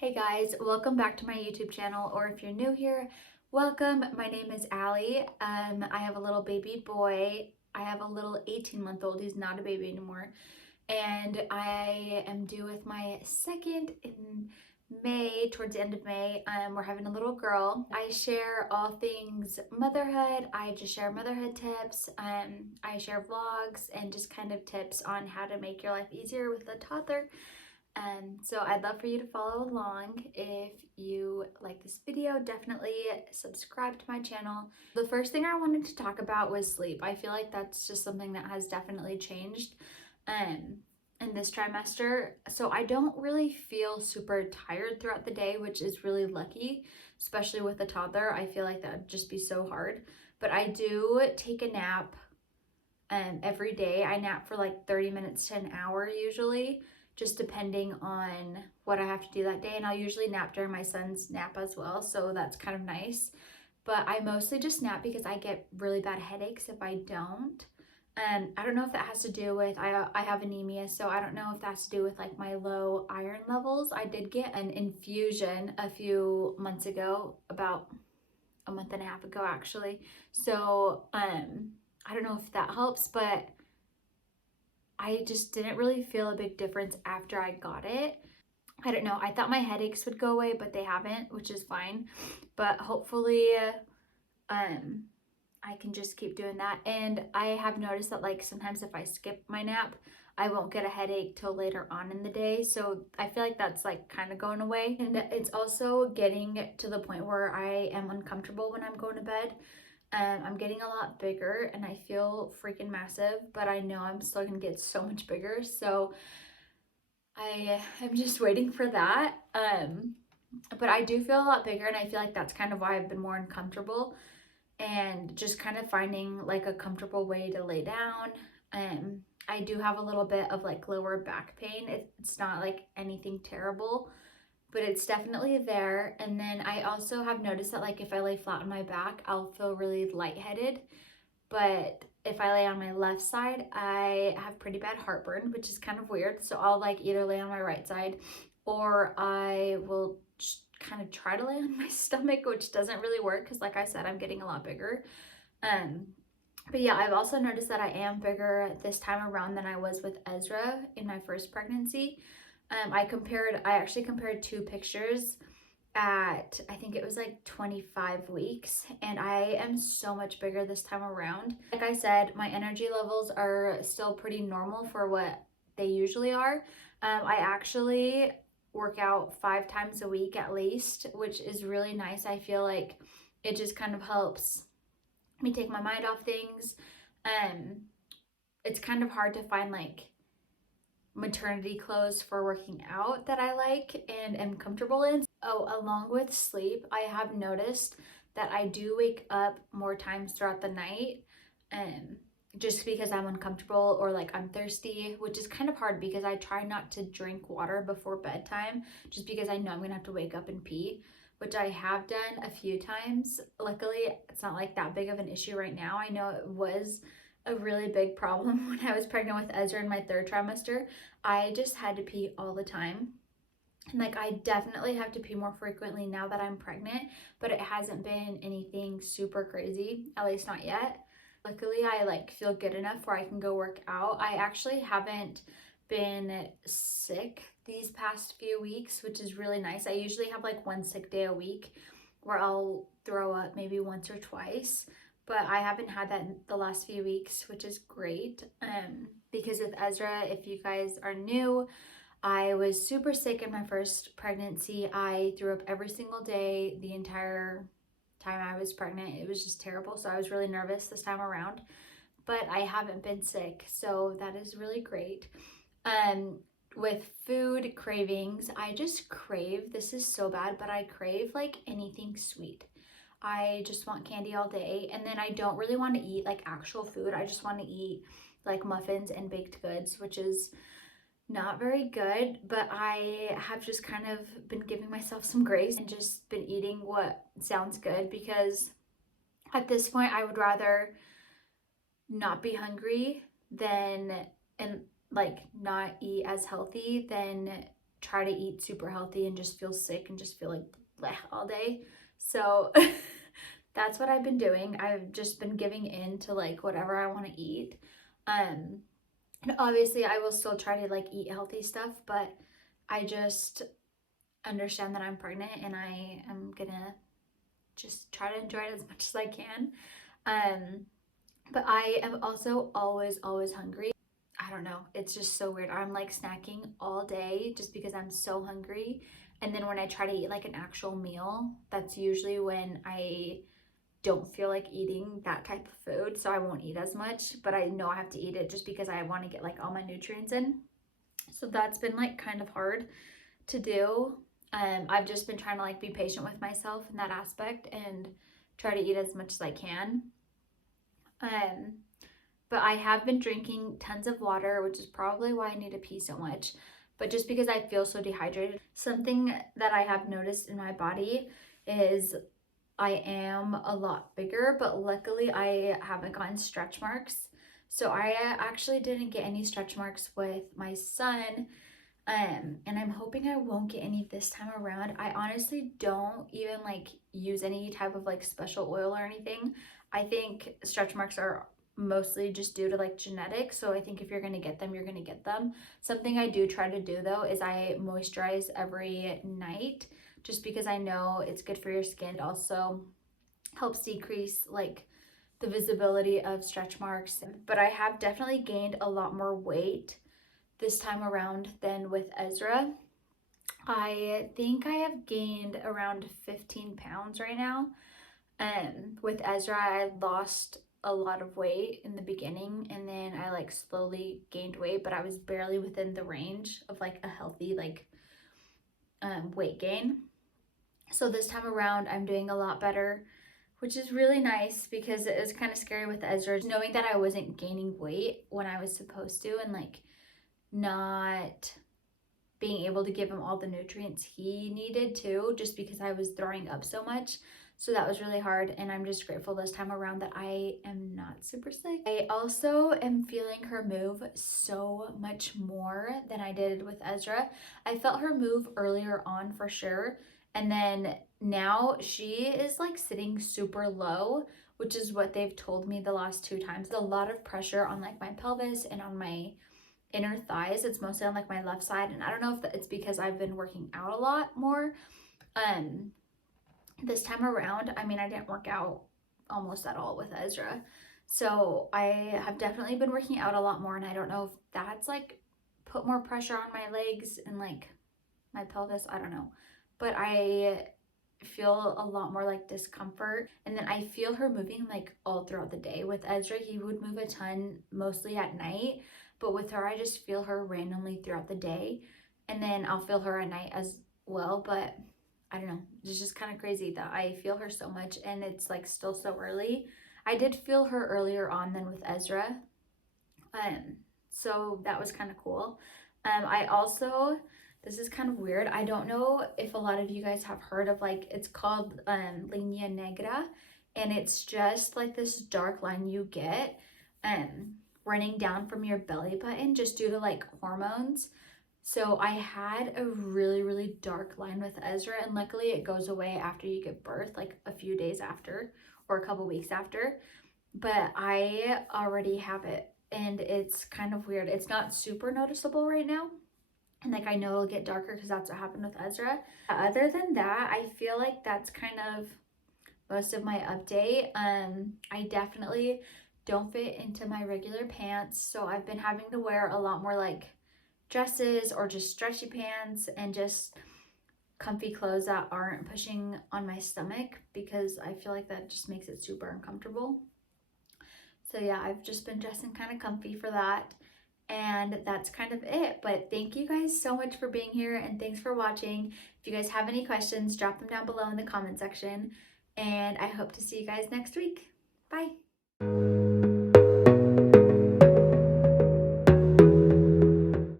Hey guys, welcome back to my YouTube channel, or if you're new here, welcome. My name is Allie. I have a little baby boy. I have a little 18-month-old. He's not a baby anymore. And I am due with my second in May, towards the end of May. We're having a little girl. I share all things motherhood. I just share motherhood tips. I share vlogs and just kind of tips on how to make your life easier with a toddler. So I'd love for you to follow along. If you like this video, definitely subscribe to my channel. The first thing I wanted to talk about was sleep. I feel like that's just something that has definitely changed in this trimester. So I don't really feel super tired throughout the day, which is really lucky, especially with a toddler. I feel like that would just be so hard. But I do take a nap every day. I nap for like 30 minutes to an hour usually, just depending on what I have to do that day. And I'll usually nap during my son's nap as well, so that's kind of nice. But I mostly just nap because I get really bad headaches if I don't. I don't know if that has to do with, I have anemia, so I don't know if that has to do with like my low iron levels. I did get an infusion a few months ago, about a month and a half ago actually. So I don't know if that helps, but I just didn't really feel a big difference after I got it. I don't know. I thought my headaches would go away, but they haven't, which is fine. But hopefully, I can just keep doing that. And I have noticed that like sometimes if I skip my nap, I won't get a headache till later on in the day. So I feel like that's like kind of going away. And it's also getting to the point where I am uncomfortable when I'm going to bed. I'm getting a lot bigger and I feel freaking massive, but I know I'm still gonna get so much bigger. So I am just waiting for that. But I do feel a lot bigger, and I feel like that's kind of why I've been more uncomfortable and just kind of finding like a comfortable way to lay down. I do have a little bit of like lower back pain. It's not like anything terrible, but it's definitely there. And then I also have noticed that like if I lay flat on my back, I'll feel really lightheaded. But if I lay on my left side, I have pretty bad heartburn, which is kind of weird. So I'll like either lay on my right side, or I will just kind of try to lay on my stomach, which doesn't really work because like I said, I'm getting a lot bigger. But yeah, I've also noticed that I am bigger this time around than I was with Ezra in my first pregnancy. I actually compared two pictures at, I think it was like 25 weeks, and I am so much bigger this time around. Like I said, my energy levels are still pretty normal for what they usually are. I actually work out 5 times a week at least, which is really nice. I feel like it just kind of helps me take my mind off things. It's kind of hard to find like maternity clothes for working out that I like and am comfortable in. Oh, along with sleep, I have noticed that I do wake up more times throughout the night, just because I'm uncomfortable or like I'm thirsty, which is kind of hard because I try not to drink water before bedtime just because I know I'm gonna have to wake up and pee, which I have done a few times. Luckily, it's not like that big of an issue right now. I know it was a really big problem when I was pregnant with Ezra in my 3rd trimester. I just had to pee all the time. And like I definitely have to pee more frequently now that I'm pregnant, but it hasn't been anything super crazy, at least not yet. Luckily, I like feel good enough where I can go work out. I actually haven't been sick these past few weeks, which is really nice. I usually have like 1 sick day a week where I'll throw up maybe once or twice, but I haven't had that in the last few weeks, which is great. Because with Ezra, if you guys are new, I was super sick in my first pregnancy. I threw up every single day the entire time I was pregnant. It was just terrible. So I was really nervous this time around, but I haven't been sick. So that is really great. With food cravings, I just crave, this is so bad, but I crave like anything sweet. I just want candy all day. And then I don't really want to eat like actual food. I just want to eat like muffins and baked goods, which is not very good, but I have just kind of been giving myself some grace and just been eating what sounds good, because at this point I would rather not be hungry than, and like not eat as healthy than try to eat super healthy and just feel sick and just feel like bleh all day. So that's what I've been doing. I've just been giving in to like whatever I want to eat. And obviously I will still try to like eat healthy stuff, but I just understand that I'm pregnant and I am gonna just try to enjoy it as much as I can. But I am also always hungry. I don't know, it's just so weird. I'm like snacking all day just because I'm so hungry. And then when I try to eat like an actual meal, that's usually when I don't feel like eating that type of food, so I won't eat as much, but I know I have to eat it just because I want to get like all my nutrients in. So that's been like kind of hard to do. I've just been trying to like be patient with myself in that aspect and try to eat as much as I can. Um, but I have been drinking tons of water, which is probably why I need to pee so much. But just because I feel so dehydrated, something that I have noticed in my body is I am a lot bigger, but luckily I haven't gotten stretch marks. So I actually didn't get any stretch marks with my son. And I'm hoping I won't get any this time around. I honestly don't even like use any type of like special oil or anything. I think stretch marks are mostly just due to like genetics. So I think if you're gonna get them, you're gonna get them. Something I do try to do though is I moisturize every night just because I know it's good for your skin. It also helps decrease like the visibility of stretch marks. But I have definitely gained a lot more weight this time around than with Ezra. I think I have gained around 15 pounds right now. With Ezra, I lost a lot of weight in the beginning and then I like slowly gained weight, but I was barely within the range of like a healthy like weight gain. So this time around, I'm doing a lot better, which is really nice because it was kind of scary with Ezra, knowing that I wasn't gaining weight when I was supposed to and like not being able to give him all the nutrients he needed too, just because I was throwing up so much. So that was really hard, and I'm just grateful this time around that I am not super sick. I also am feeling her move so much more than I did with Ezra. I felt her move earlier on for sure, and then now she is like sitting super low, which is what they've told me the last 2 times. A lot of pressure on like my pelvis and on my inner thighs. It's mostly on like my left side, and I don't know if it's because I've been working out a lot more this time around. I mean, I didn't work out almost at all with Ezra, so I have definitely been working out a lot more, and I don't know if that's like put more pressure on my legs and like my pelvis. I don't know, but I feel a lot more like discomfort, and then I feel her moving like all throughout the day. With Ezra, he would move a ton mostly at night, but with her I just feel her randomly throughout the day, and then I'll feel her at night as well. But I don't know, it's just kind of crazy that I feel her so much and it's like still so early. I did feel her earlier on than with Ezra, so that was kind of cool. I also, this is kind of weird, I don't know if a lot of you guys have heard of like, it's called linea negra, and it's just like this dark line you get running down from your belly button just due to like hormones. So I had a really dark line with Ezra, and luckily it goes away after you give birth, like a few days after or a couple weeks after. But I already have it, and it's kind of weird. It's not super noticeable right now, and like I know it'll get darker because that's what happened with Ezra. Other than that, I feel like that's kind of most of my update. I definitely don't fit into my regular pants, so I've been having to wear a lot more like dresses or just stretchy pants and just comfy clothes that aren't pushing on my stomach, because I feel like that just makes it super uncomfortable. So yeah, I've just been dressing kind of comfy for that, and that's kind of it. But thank you guys so much for being here, and thanks for watching. If you guys have any questions, drop them down below in the comment section, and I hope to see you guys next week. Bye.